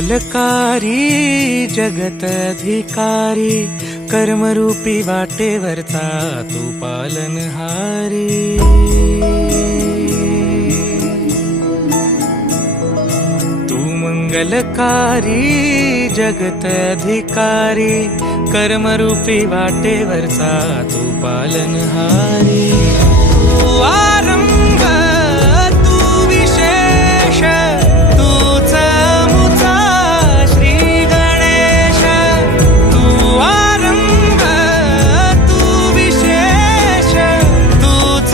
मंगलकारी जगत अधिकारी, कर्मरूपी वाटेवरचा तू पालनहारी। तू मंगलकारी जगत अधिकारी, कर्मरूपी वाटेवरचा तू पालनहारी। तू आरंभ तू विशेष, तूच मुचा श्री गणेश। तू आरंभ तू विशेष, तूच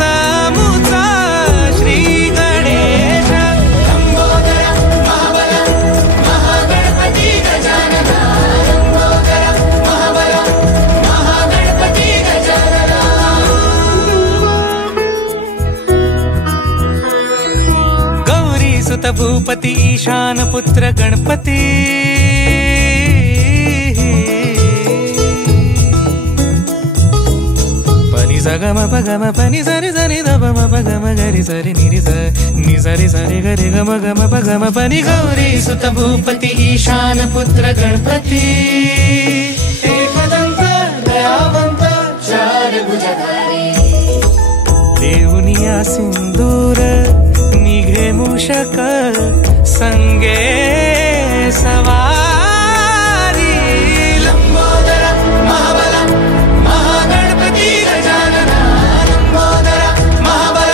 मुचा श्री गणेश। लंबोदर महाबल महागणपती गजानना, लंबोदर महाबल महागणपती गजानना। गौरी सुत भूपती ईशान पुत्र गणपती, पनि सगम पगम पनि सरि सरि ध म पगम गरि सरि निरि स नि सरि सरि गरि गम गम पगम पनि। गौरी सुत भूपती ईशान पुत्र गणपती, एकदंत दयावंत चार भुजधारी। देऊनिया सिंदूर निघे मूषक, संगे सवारी। लंबोदर महाबल महागणपती गजानना, लंबोदर महाबल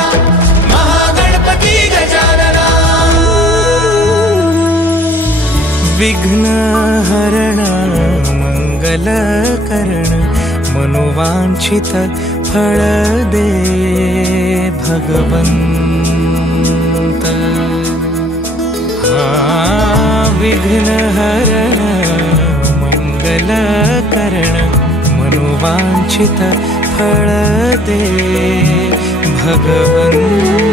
महागणपती गजानना। विघ्न हरण मंगल करण, मनोवांछित फळ दे भगवंत। विघ्न हरण मंगल करण, मनोवांछित फळ दे भगवंत।